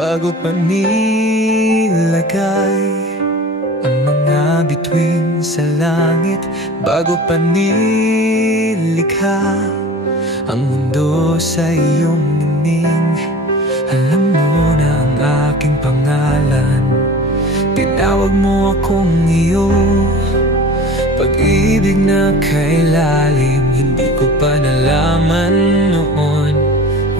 bago pa nilagay ang mga bituin sa langit, bago pa nilikha ang mundo sa iyong ningning. Alam mo na ang aking pangalan, tinawag mo akong iyo. Pag-ibig na kay lalim, hindi ko pa nalaman noon.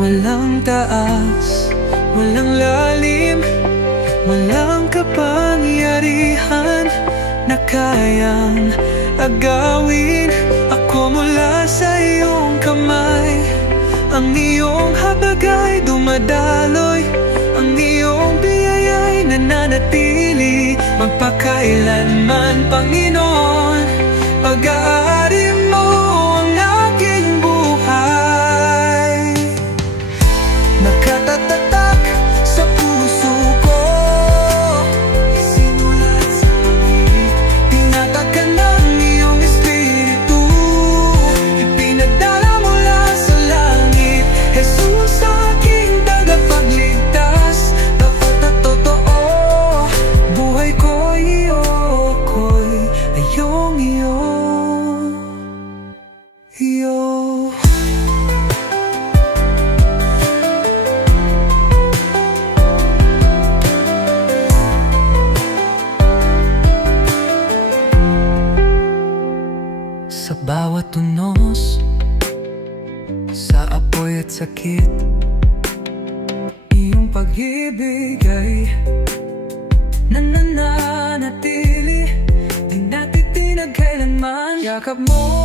Walang taas, walang lalim, walang kapangyarihan na kayang agawin ako mula sa iyong kamay. Ang iyong habag ay dumadaloy, ang iyong biyaya'y nananatili magpakailanman, Panginoon. Pag-aari mo ang aking buhay, nakatatatak sa puso ko, sinulat sa langit, tinatakan ng iyong espiritu, ipinagdala mula sa langit. Jesus, aking tagapagligtas, tapat at totoo, buhay ko iyo, ako'y iyong iyo. Sa bawat tunos, sa apoy at sakit, iyong pag-ibig ay nananatili, di natitinag kailanman. Yakap mo